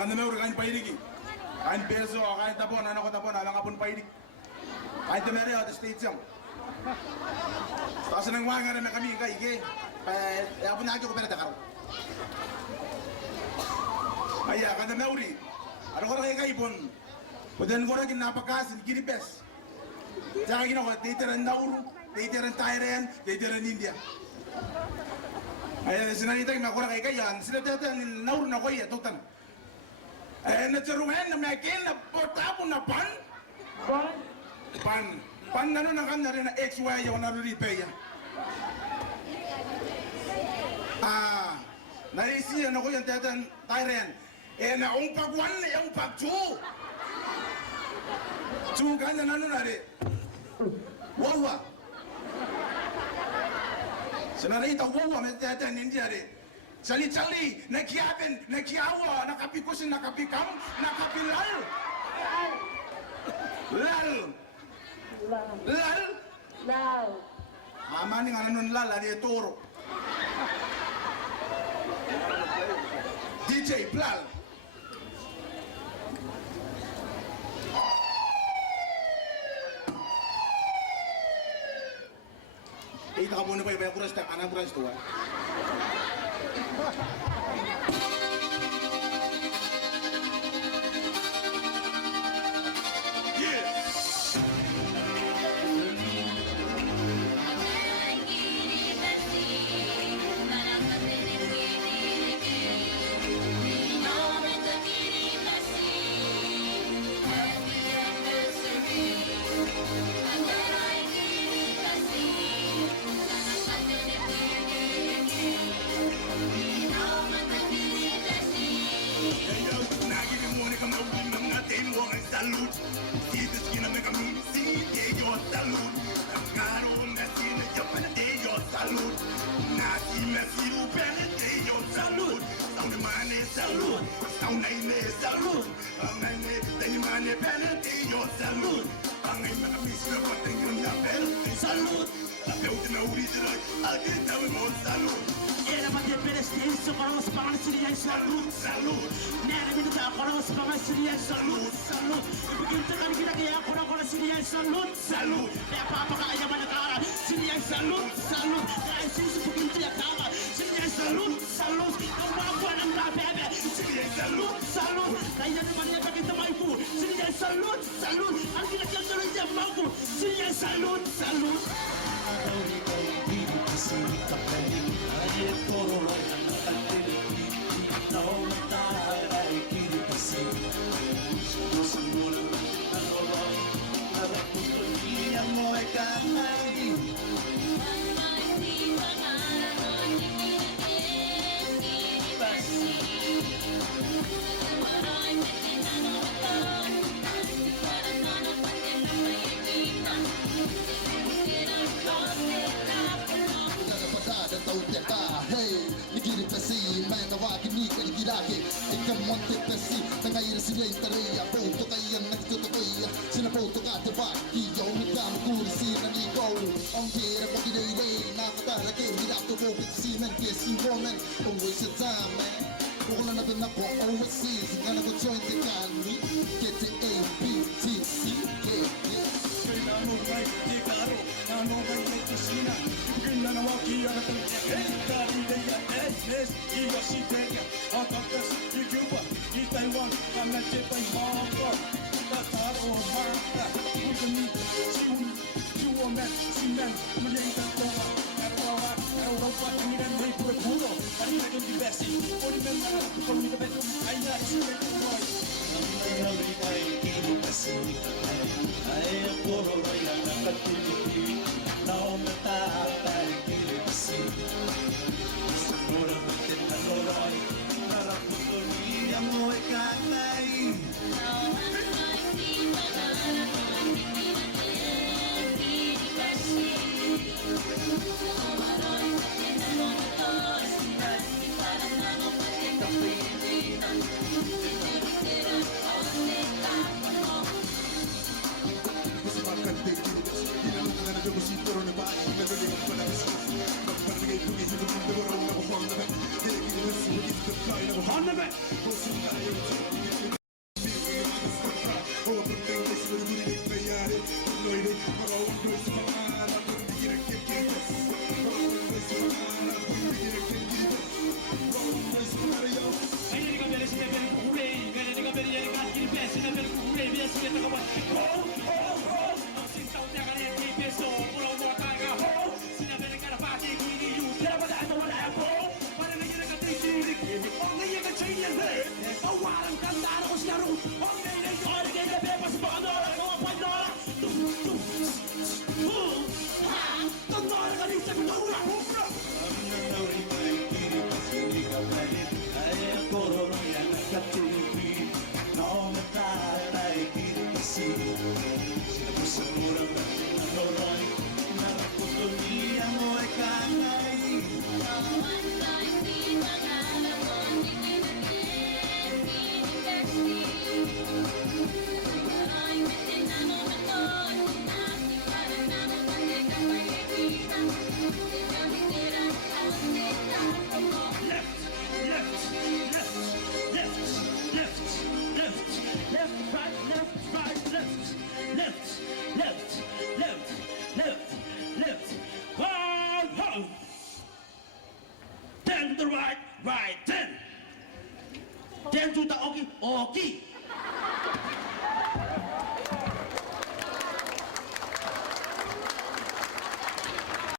akan na meron kain pairigi. Kain peso, kain tapon, ano ko tapon, alang kapon pairig. Kain temeri at state siyang. Tapos nang mga rin na kami kay Ike. Apon na ako pera takaro. Ay, akan na meron. Ano ko rin kay Ipon? Pudan ko rin napakasin, kinipes. Tsaka ginawa, titiran Nauru, titiran Thailand, titiran India. Ay, sinanita yung makura kay Kayan, sila titiran Nauru na ko iya, tutan. Eh, natsaruhan na mekin na portapo na pan? Pan. Pan na nun ang na rin na XY yung naruripe yan. Naisi yan ako yung titiran Thailand. Eh, naong pagwan na yung pagtu. Tsukan na nun na rin. Wawa. Sinarita wawa may tiyatan India rin. Sali-sali, nakiyapen, nakiyawa, nakapikusin, nakapikam, nakapilal. Lal. Lal. Lal. Mama ni nga nun lal, adi turo. DJ Plal. Ita ka muna pa yung kuras na anang kuras to. Salute, see the skin of a mean, see, they your salute. I'm not on that scene, you're gonna day your salute. Nasi, Messi, you better day your salute. Sound the money, salute. Sound nine, salute. Then you money, better day your salute. I'm a mister, but then you're not better. Salute. I built an original, I'll get down with more salute. Era pati Palestine so kalau sepangan Syria salut salut. Nera minuta kalau sepangan Syria salut salut. Begitu kan kita kaya kalau Syria salut salut. Apa kaya mana kara Syria salut salut. Kaya sini begitu ya kara Syria salut salut. Apa yang dah bebe Syria salut salut. Kaya mana yang kita maipu Syria salut salut. Kita jangan dia mampu Syria salut salut. Hey, nikiri pesi, main awak ni kau dikirake. Ikan monte pesi, tengah iri sini teria. Foto kaya nak tutu kaya, sina foto kata bak. Hijau hitam kursi nani kau. Om kira kau kira ide, nak kata lagi hidup tu kau pesi men pesi komen. Om waste time man. Kau nak nak kau overseas, nak kau join tekan ni. Get the A B T C K. Nano vai te caro, nano vai te cocina. Grinda na waki ya tu. Hey, kari de ya es, y yo si tenga. Akakas, y Cuba, y Taiwan, kana te pai Hong Kong. Tataro marka, ukani, siu man, sinan, malita toa. Europa, miran mai pura puro. Ari na kan dibesi, ori men na, ko mi ka betu, ai na isu me koi. Namai kai ki pasi. Ay puro ray lang nakatulog now mata ay kiri pasi. Siguro matin na loroy On the back. Then to the right, right, then. Then to the okay, okay.